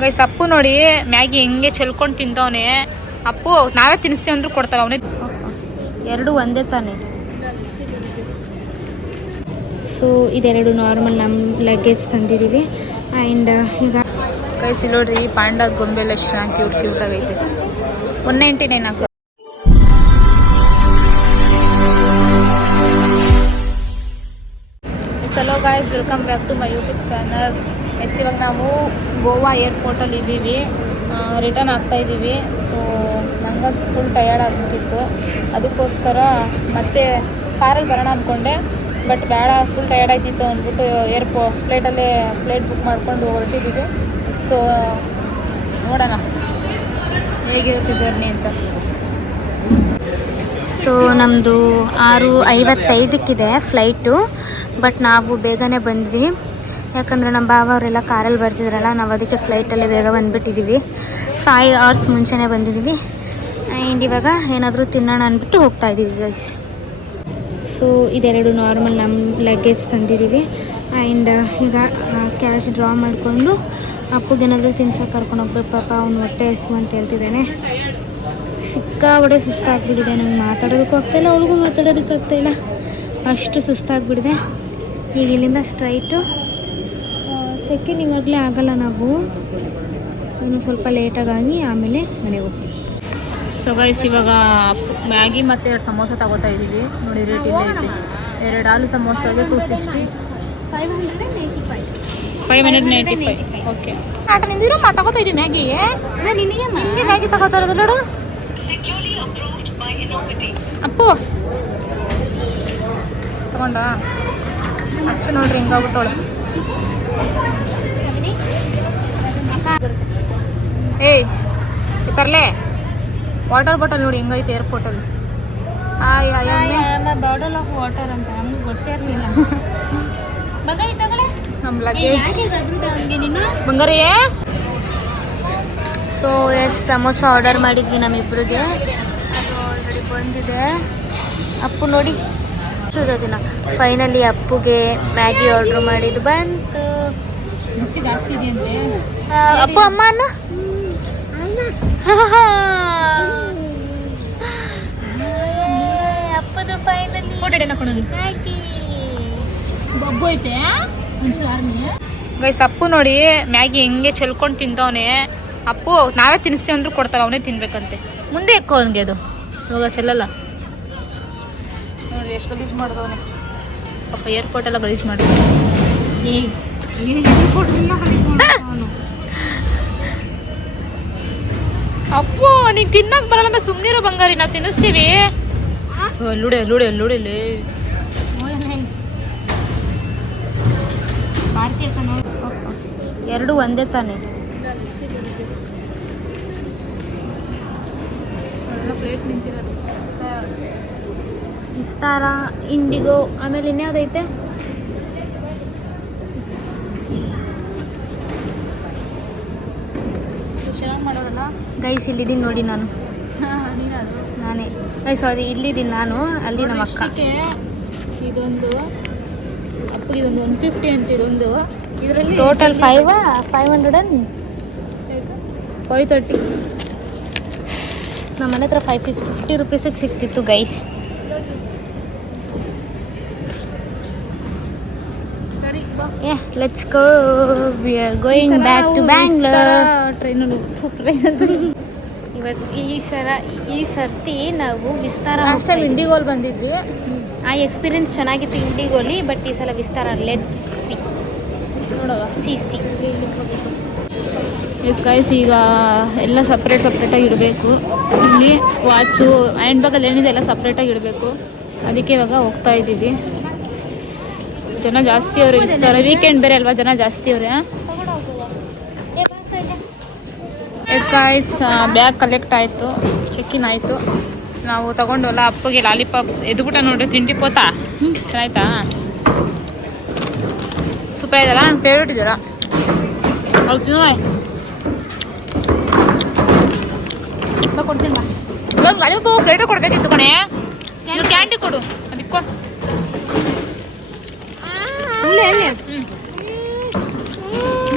Guys Appu ನೋಡಿ Maggi ಹೆಂಗೆ ಚೆಲ್ಕೊಂಡು ತಿಂತವನೆ. ಅಪ್ಪು ನಾವೇ ತಿನ್ನಿಸ್ತೀವಿ ಅಂದ್ರೂ ಕೊಡ್ತಾವ ಅವನೇ. ಎರಡು ಒಂದೇ ತಾನೆ. ಸೊ ಇದೆರಡು ನಾರ್ಮಲ್ ನಮ್ಮ ಲಗೇಜ್ ತಂದಿದ್ದೀವಿ. ಆ್ಯಂಡ್ ಈಗ ಗೈಸ್ ಇಲ್ಲಿ ನೋಡ್ರಿ ಪಾಂಡದ ಗೊಂಬೆ ಎಲ್ಲ ಎಷ್ಟು ಕ್ಯೂಟ್ ಕ್ಯೂಟ್ ಆಗೈತೆ. 199 ಹಾಕು. Hello guys, welcome back to my YouTube channel. ಇವಾಗ ನಾವು ಗೋವಾ ಏರ್ಪೋರ್ಟಲ್ಲಿ ಇದ್ದೀವಿ, ರಿಟರ್ನ್ ಆಗ್ತಾಯಿದ್ದೀವಿ. ಸೊ ನನಗಂತೂ ಫುಲ್ ಟಯರ್ಡ್ ಆಗಿಬಿಟ್ಟಿತ್ತು. ಅದಕ್ಕೋಸ್ಕರ ಮತ್ತೆ ಕಾರಲ್ಲಿ ಬರೋಣ ಅಂದ್ಕೊಂಡೆ, ಬಟ್ ಬೇಡ, ಫುಲ್ ಟಯರ್ಡ್ ಆಗ್ತಿತ್ತು ಅಂದ್ಬಿಟ್ಟು ಫ್ಲೈಟ್ ಬುಕ್ ಮಾಡ್ಕೊಂಡು ಹೊರಟಿದ್ದೀವಿ. ಸೊ ನೋಡೋಣ ಹೇಗಿರುತ್ತೆ ಜರ್ನಿ ಅಂತ. ಸೊ ನಮ್ಮದು 6:55 ಫ್ಲೈಟು, ಬಟ್ ನಾವು ಬೇಗನೆ ಬಂದ್ವಿ. ಯಾಕಂದರೆ ನಮ್ಮ ಬಾವ ಅವರೆಲ್ಲ ಕಾರಲ್ಲಿ ಬರ್ತಿದ್ರಲ್ಲ, ನಾವು ಅದಕ್ಕೆ ಫ್ಲೈಟಲ್ಲಿ ಬೇಗ ಬಂದುಬಿಟ್ಟಿದ್ದೀವಿ. 5 hours ಮುಂಚೆನೇ ಬಂದಿದ್ದೀವಿ. ಆ್ಯಂಡ್ ಇವಾಗ ಏನಾದರೂ ತಿನ್ನೋಣ ಅಂದ್ಬಿಟ್ಟು ಹೋಗ್ತಾಯಿದ್ದೀವಿ ಗೈಸ್. ಸೊ ಇದೆರಡು ನಾರ್ಮಲ್ ನಮ್ಮ ಲಗೇಜ್ ತಂದಿದ್ದೀವಿ. ಆ್ಯಂಡ್ ಈಗ ಕ್ಯಾಶ್ ಡ್ರಾ ಮಾಡಿಕೊಂಡು ಅಪ್ಪಗೇನಾದರೂ ತಿನ್ಸೋಕೆ ಕರ್ಕೊಂಡು ಹೋಗ್ಬೇಕು. ಪಾಪ ಅವ್ನು ಹೊಟ್ಟೆ ಹಸಿವು ಅಂತ ಹೇಳ್ತಿದ್ದಾನೆ. ಸಿಕ್ಕಾಬಡೆ ಸುಸ್ತಾಗ್ಬಿಟ್ಟಿದೆ. ನಂಗೆ ಮಾತಾಡೋದಕ್ಕೂ ಆಗ್ತಾಯಿಲ್ಲ, ಅವ್ಳಿಗೂ ಮಾತಾಡೋದಕ್ಕೆ ಆಗ್ತಾಯಿಲ್ಲ, ಅಷ್ಟು ಸುಸ್ತಾಗ್ಬಿಟ್ಟಿದೆ. ಈಗ ಇಲ್ಲಿಂದ ಸ್ಟ್ರೈಟು ಚೆಕ್ಕಿನ್ ಇವಾಗಲೇ ಆಗಲ್ಲ, ನಾವು ಇನ್ನು ಸ್ವಲ್ಪ ಲೇಟಾಗಿ ಆಮೇಲೆ ಮನೆಗೆ ಹೋಗ್ತೀವಿ. ಸೊ ಗೈಸ್ ಇವಾಗ ಮ್ಯಾಗಿ ಮತ್ತು 2 ಸಮೋಸ ತಗೋತಾ ಇದ್ದೀವಿ. ನೋಡಿ ರೇಟ್ ಇಲ್ಲೇ ಐತೆ. 2 ಆಲೂ ಸಮೋಸಾಗೆ 260, 585. ಓಕೆ ಆಟ ನಿಂದಿರು ತಗೋತಾ ಇದ್ದೀವಿ ಮ್ಯಾಗಿಗೆ. ನಿನಗೆ ಮ್ಯಾಗಿ ತಗೋತಾ ಇರೋದು ನೋಡು ಅಪ್ಪು. ತಗೊಂಡ ಅಚ್ಚು ನೋಡ್ರಿ ಹಿಂಗಾಗ್ಬಿಟ್ಟೋಳು. ಏಯ್ ತರಲೆ ವಾಟರ್ ಬಾಟಲ್ ನೋಡಿ ಹೆಂಗೈತೆ ಏರ್ಪೋರ್ಟಲ್ಲಿ. ಬಾಟಲ್ ಆಫ್ ವಾಟರ್ ಅಂತ ನಮ್ಗೆ ಗೊತ್ತೇ ಇರಲಿಲ್ಲ. ನಮ್ಮ ಲಗೇಜ್ ಬಂಗಾರಿಯೇ. ಸೊ ಎಸ್ ಸಮೋಸ ಆರ್ಡರ್ ಮಾಡಿದ್ವಿ ನಮ್ಮಿಬ್ರಿಗೆ, ಅದು ಆಲ್ರೆಡಿ ಬಂದಿದೆ. ಅಪ್ಪು ನೋಡಿ ದಿನ ಫೈನಲಿ ಅಪ್ಪುಗೆ ಮ್ಯಾಗಿ ಆರ್ಡ್ರ್ ಮಾಡಿದ್ದು ಬಂತು. ಬಿಸಿ ಜಾಸ್ತಿ ಇದೆ ಅಂತೆ ಅಪ್ಪು. ಅಮ್ಮ ಅನ್ನ ಅಪ್ಪದು ಫೈನಲಿ ಮ್ಯಾಗಿ ಬಬ್ಬು ಐತೆ ಗೈಸ್. ಅಪ್ಪು ನೋಡಿ ಮ್ಯಾಗಿ ಹೆಂಗೆ ಚೆಲ್ಕೊಂಡು ತಿಂತವನೆ. ಅಪ್ಪು ನಾವೇ ತಿನ್ನಿಸ್ತೀವಿ ಅಂದ್ರೂ ಕೊಡ್ತಾವ, ಅವನೇ ತಿನ್ಬೇಕಂತೆ. ಮುಂದೆ ಎಕ್ಕೋ ಅವನಿಗೆ, ಅದು ಇವಾಗ ಚೆಲ್ಲಲ್ಲ ನೋಡಿ. ಎಷ್ಟು ಗಲೀಜು ಮಾಡಿದವನೆ ಪಾಪ, ಏರ್ಪೋರ್ಟೆಲ್ಲ ಗಲೀಜು ಮಾಡಿದ. ಅಪ್ಪು ನೀನು ತಿನ್ನಕ್ಕೆ ಬರಲ್ಲ, ಸುಮ್ಮನಿರೋ ಬಂಗಾರಿ, ನಾವು ತಿನ್ನಿಸ್ತೀವಿ. ಲುಡೆ ಲುಡೆ ಲುಡೆಲಿ ಎರಡು ಒಂದೇ ತಾನೆ. ವಿಸ್ತಾರ, ಇಂಡಿಗೋ, ಆಮೇಲೆ ಇನ್ಯಾವುದೈತೆ ಚೆನ್ನಾಗಿ ಮಾಡೋರಲ್ಲ ಗೈಸ್. ಇಲ್ಲಿದ್ದೀನಿ ನೋಡಿ ನಾನು, ನಾನೇ ಸಾರಿ, ಇಲ್ಲಿದ್ದೀನಿ ನಾನು, ಅಲ್ಲಿ ನಮ್ಮ ಅಕ್ಕ. ಇದೊಂದು ಅಪ್ಪಗೆ ಇದೊಂದು 150 ಅಂತ, ಇದೊಂದು ಇದರಲ್ಲಿ ಟೋಟಲ್ 530. ನಮ್ಮ ಮನೆ ಹತ್ರ 550 ರೂಪೀಸಿಗೆ ಸಿಕ್ತಿತ್ತು guys. Let's go, we are going back to Bangalore. ಟ್ರೈನಲ್ಲಿ ಇವತ್ತು ಈ ಸರ್ತಿ ನಾವು ವಿಸ್ತಾರ, ಲಾಸ್ಟ್ ಟೈಮ್ ಇಂಡಿಗೋಲ್ ಬಂದಿದ್ವಿ. ಆ ಎಕ್ಸ್ಪೀರಿಯನ್ಸ್ ಚೆನ್ನಾಗಿತ್ತು ಇಂಡಿಗೋಲಿ, ಬಟ್ ಈ ಸಲ ವಿಸ್ತಾರ. ಲೆಟ್ಸ್ ಸಿ ನೋಡುವ ಸಿ ಎಸ್ ಗೈಸ್. ಈಗ ಎಲ್ಲ ಸಪ್ರೇಟಾಗಿ ಇಡಬೇಕು. ಇಲ್ಲಿ ವಾಚು ಹ್ಯಾಂಡ್ ಬ್ಯಾಗಲ್ಲಿ ಏನಿದೆ ಎಲ್ಲ ಸಪ್ರೇಟಾಗಿ ಇಡಬೇಕು. ಅದಕ್ಕೆ ಇವಾಗ ಹೋಗ್ತಾ ಇದ್ದೀವಿ. ಜನ ಜಾಸ್ತಿ ಅವರು ವಿಸ್ತಾರ, ವೀಕೆಂಡ್ ಬೇರೆ ಅಲ್ವಾ, ಜನ ಜಾಸ್ತಿ ಅವರೇ. ಎಸ್ ಗಾಯ್ಸ್, ಬ್ಯಾಗ್ ಕಲೆಕ್ಟ್ ಆಯಿತು, ಚೆಕ್ಕಿನ್ ಆಯಿತು. ನಾವು ತಗೊಂಡಲ್ಲ ಅಪ್ಪಗೆ ಲಾಲಿಪಾಪ್ ಎದ್ಬಿಟ್ಟ ನೋಡ್ರಿ, ತಿಂಡಿ ಪೋತಾ ಚೆನ್ನಾಯ್ತಾ, ಸೂಪರ್ ಇದಲ್ಲ, ನನ್ನ ಫೇವ್ರೇಟ್ ಇದೆಯಲ್ಲ ಅವ್ರು ತಿನ್ನೋ ಕೊಡ್ತೀನಿ. ಲಾಲಿಪಾಪ್ ಫ್ಲೇಟರ್ ಕೊಡ್ಬೇಕಿತ್ತು ಕಣೆ, ನೀವು ಕ್ಯಾಂಡಿ ಕೊಡು ಅದಕ್ಕೆ.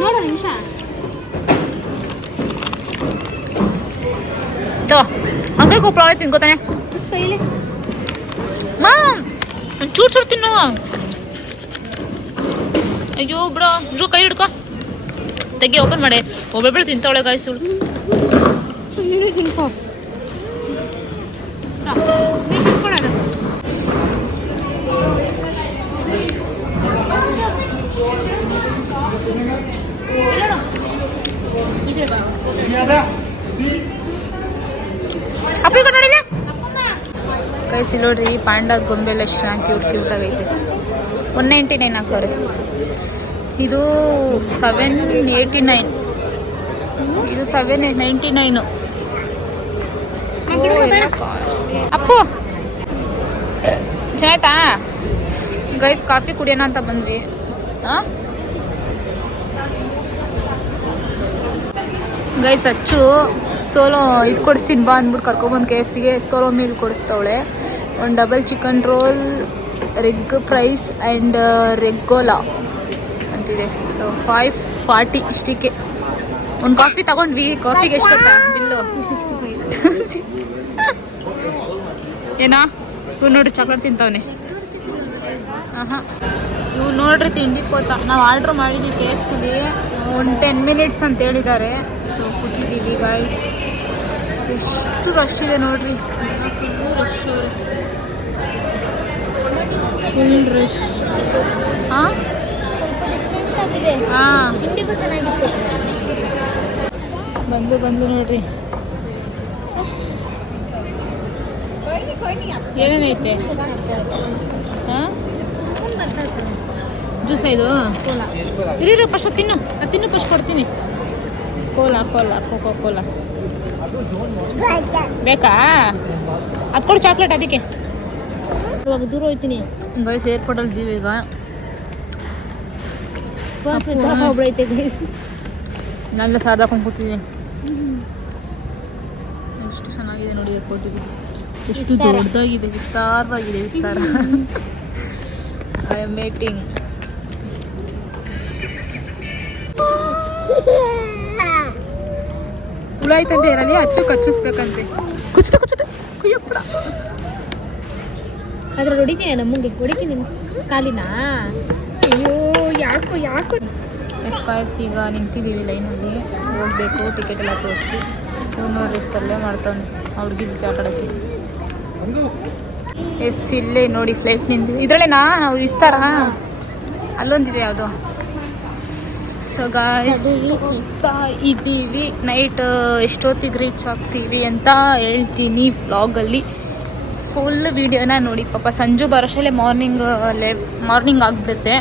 ನೋಡೋ ನಿಮಿಷ ಹಂಗೆ ಕೊಪ್ಪಳ ತಿನ್ಕೋತಾನೆ ಕೈಲಿ ಚೂರು ಚೂರು ತಿನ್ನು. ಅಯ್ಯೋ ಬಿಡೋ ಇರು, ಕೈ ಹಿಡ್ಕೊ, ತೆಗಿ, ಓಪನ್ ಮಾಡಿ. ಒಬ್ಬೊಬ್ಬಳು ತಿಂತಾವಳೆ ಗಾಯ್ಸುಳು. ತಿನ್ಕೋ ಅಪ್ಪ ನೋಡಿಲ್ಲ ಕೈಸಿ ನೋಡ್ರಿ. ಪಾಂಡದ ಗೊಂಬೆಲ್ಲ ಎಷ್ಟು ಕ್ಯೂಟ್ ಕ್ಯೂಟ್ ಆಗೈತೆ. 199 ಹಾಕೋರೆ. ಇದು 789, ಇದು 799. ಅಪ್ಪು ಚೆನ್ನಾಯ್ತಾ ಗೈಸ್? ಕಾಫಿ ಕುಡಿಯೋಣ ಅಂತ ಬಂದ್ವಿ. ಗೈಸ್ ಅಚ್ಚು ಸೋಲೋ ಇದು ಕೊಡಿಸ್ತೀನಿ ಬಾ ಅಂದ್ಬಿಟ್ಟು ಕರ್ಕೊಬಂದು KFCಗೆ ಸೋಲೋ ಮೀಲ್ ಕೊಡಿಸ್ತವಳೆ. ಒಂದು double chicken roll, reg fries and ರೆಗ್ಗೋಲಾ ಅಂತಿದೆ. ಸೊ 540 ಇಷ್ಟಕ್ಕೆ. ಒಂದು ಕಾಫಿ ತಗೊಂಡ್ವಿ. ಕಾಫಿಗೆ ಎಷ್ಟು ಗೊತ್ತಾ ಬಿಲ್ಲು? 265. ಏನಾ ಇವ್ ನೋಡ್ರಿ ಚಾಕ್ಲೇಟ್ ತಿಂತವನೆ. ಹಾಂ ಇವು ನೋಡ್ರಿ ತಿಂಡಿ ಕೋತ. ನಾವು ಆರ್ಡ್ರ್ ಮಾಡಿದ್ವಿ KFCಲಿ. ಒಂದು 10 ಮಿನಿಟ್ಸ್ ಅಂತ ಹೇಳಿದ್ದಾರೆ. ಸೊ ಕೂತಿದ್ದೀವಿ ಗಾಯ್ಸ್. ಎಷ್ಟು ರಶ್ ಇದೆ ನೋಡ್ರಿ, ಫುಲ್ ರಶ್. ಹಾಂ ಹಾಂ ತಿಂಡಿಗೂ ಚೆನ್ನಾಗಿತ್ತು. ಬಂದು ನೋಡ್ರಿ ಏನೇನೈತೆ. ಹಾಂ ಜ್ಯೂಸ ಇದು? ಇರೀ ಫಸ್ಟ್ ತಿನ್ನು ಫಸ್ಟ್ ಕೊಡ್ತೀನಿ. ಕೋಲಾ ಕೋಕೋ ಕೋಲಾ ಬೇಕಾ? ಅದು ಕೊಡು ಚಾಕ್ಲೇಟ್. ಅದಕ್ಕೆ ಇವಾಗ ದೂರ ಹೋಗ್ತೀನಿ ಗೈಸ್. ಏರ್ಪೋರ್ಟಲ್ಲಿ ಇದ್ದೀವಿ ಈಗ. ಒಬ್ಬಳೈತೆ ಗೈಸ್. ನಾನೆಲ್ಲ ಸಾರ್ದಾಕೊಂಡು ಕೂತಿದ್ದೀನಿ. ಎಷ್ಟು ಚೆನ್ನಾಗಿದೆ ನೋಡಿ ಏರ್ಪೋರ್ಟ್. ಇದು ಎಷ್ಟು ದೊಡ್ಡದಾಗಿದೆ, ವಿಸ್ತಾರವಾಗಿದೆ. ವಿಸ್ತಾರ. I am waiting. ಹುಳ ಐತಂತೆ ಇರಲಿ, ಕಚ್ಚಿಸ್ಬೇಕಂತೆ. ಕುಚ್ಚುತ್ತೆ ಕುಯ್ಯಪ್ಪಡ. ಅದ್ರ ಹೊಡಿತೀನಿ, ನಮಗೆ ಹೊಡಿತೀನಿ ಕಾಲಿನ. ಅಯ್ಯೋ ಯಾಕೋ ಎಸ್ ಕಾಯ್ಸ್. ಈಗ ನಿಂತಿದ್ದೀವಿ ಲೈನಲ್ಲಿ, ಹೋಗ್ಬೇಕು. ಟಿಕೆಟ್ ಎಲ್ಲ ತೋರಿಸಿ. ನೋಡ್ರಿ ಎಷ್ಟು ತರಲೆ ಮಾಡ್ತಾನೆ ಆ ಹುಡುಗಿ ಜೊತೆ ಆಟಾಡೋಕ್ಕೆ. ಎಸ್ ಇಲ್ಲೇ ನೋಡಿ ಫ್ಲೈಟ್ ನಿಂತು. ಇದರಲ್ಲೇನಾ ನಾವು ವಿಸ್ತಾರ? ಅಲ್ಲೊಂದಿದೆ ಯಾವುದು. ಸೊ ಗಾಯ್ಸ್ ಇದ್ದೀವಿ. ನೈಟ್ ಎಷ್ಟೊತ್ತಿಗೆ ರೀಚ್ ಆಗ್ತೀವಿ ಅಂತ ಹೇಳ್ತೀನಿ ವ್ಲಾಗಲ್ಲಿ. ಫುಲ್ ವೀಡಿಯೋನ ನೋಡಿ. ಪಾಪ ಸಂಜು ಬರೋಷ್ಟಲ್ಲೇ ಮಾರ್ನಿಂಗ್ ಆಗಿಬಿಡುತ್ತೆ.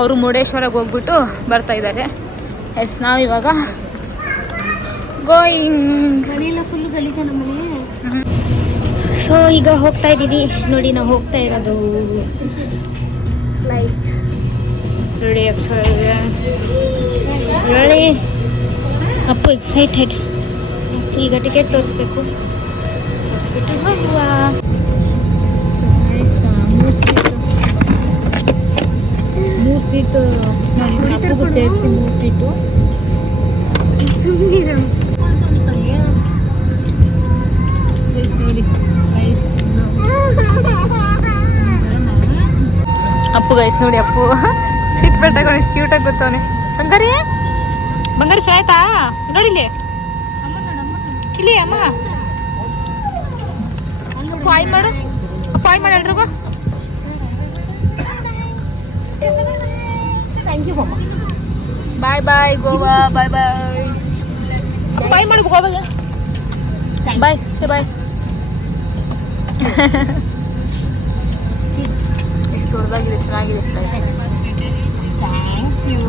ಅವರು ಮುರುಡೇಶ್ವರಕ್ಕೆ ಹೋಗ್ಬಿಟ್ಟು ಬರ್ತಾ ಇದ್ದಾರೆ. ಎಸ್ ನಾವಿವಾಗ ಗೋಯಿಂಗ್. ಫುಲ್ ಗಲೀಜ ನಮ್ಮನೆ. ಸೊ ಈಗ ಹೋಗ್ತಾ ಇದ್ದೀವಿ ನೋಡಿ. ನಾವು ಹೋಗ್ತಾ ಇರೋದು flight ready ready. Appu excited. ಈಗ ಟಿಕೆಟ್ ತೋರಿಸ್ಬಿಟ್ಟು ಹೋಗುವ. ಮೂರು ಸೀಟು ಅಪ್ಪಗೂ ಸೇರಿಸಿ 3 ಸೀಟು. ನೋಡಿ ಅಪ್ಪು ಗೈಸ್ ನೋಡಿ. ಅಪ್ಪು ಸೀಟ್ ಬೆಲ್ಟ್ ತಗೊಂಡು ಎಷ್ಟು ಕ್ಯೂಟಾಗಿ ಗೊತ್ತವನೆ. ಬಂಗಾರಿ ಚೆನ್ನಾಯ್ತಾ? ನೋಡಿಲ್ಲಿ ಇಲ್ಲಿ ಅಮ್ಮ. ಅಪ್ಪು ಆಯ್ ಮಾಡು, ಅಪ್ಪು ಆಯ್ ಮಾಡು ಎಲ್ರಿಗೂ. ಬಾಯ್ ಬಾಯ್ ಗೋವಾ. ಬಾಯ್ ಬಾಯ್. ಬಾಯ್ ಮಾಡು ಗೋವಾಗೆ. ಬಾಯ್ ಸೇ ಬಾಯ್. ಎಷ್ಟು ದೊಡ್ಡದಾಗಿದೆ, ಚೆನ್ನಾಗಿದೆ. Thank you.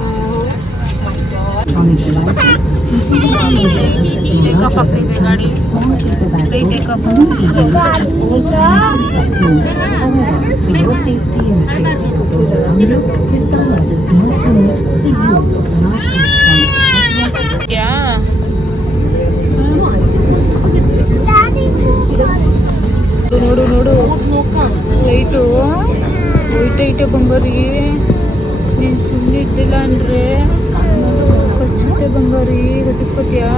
ಟೇಕ್ ಆಫ್ ಆಗ್ತಿದೆ ಗಾಡಿ. Take off. ನೋಡು ಲೈಟು ಐಟೆ ಬಂಗಾರಿ. ನೀನು ಸುಮ್ಮನೆ ಇಟ್ಟಿಲ್ಲ ಅಂದರೆ ಕಚ್ಚುತ್ತೆ ಬಂಗಾರಿ. ಕಚ್ಚಿಸ್ಕೊತೀಯಾ?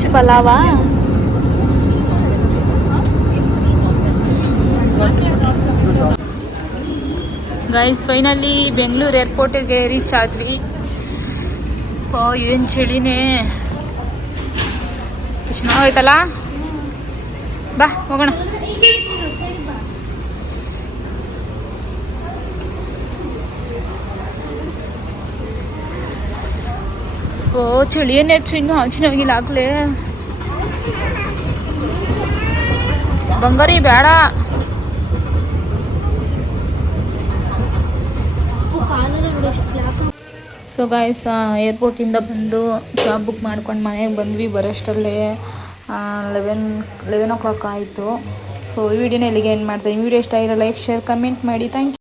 Veg pulao. Guys finally Bengaluru ಏರ್ಪೋರ್ಟಿಗೆ ರೀಚ್ ಆದ್ವಿ. ಏನು ಚಳಿನೇ, ಚೆನ್ನಾಗೈತಲ್ಲ. ಬಾ ಹೋಗೋಣ. ಚಳಿ ಏನು ಹೆಚ್ಚು, ಇನ್ನೂ ಚೆನ್ನಾಗಿಲ್ಲ ಆಗ್ಲೇ. ಬಂಗಾರಿ ಬೇಡ. ಸೊ ಗಾಯ್ಸ್ ಏರ್ಪೋರ್ಟಿಂದ ಬಂದು ಕ್ಯಾಬ್ ಬುಕ್ ಮಾಡ್ಕೊಂಡು ಮನೆಗೆ ಬಂದ್ವಿ. ಬರೋಷ್ಟರಲ್ಲೇ 11 o'clock ಆಯಿತು. ಸೊ ಈ ವಿಡಿಯೋನ ಇಲ್ಲಿಗೆ ಏನು ಮಾಡ್ತೀನಿ. ಈ ವಿಡಿಯೋ ಇಷ್ಟ ಆಗಿರೋ ಲೈಕ್, ಶೇರ್, ಕಮೆಂಟ್ ಮಾಡಿ. Thank you.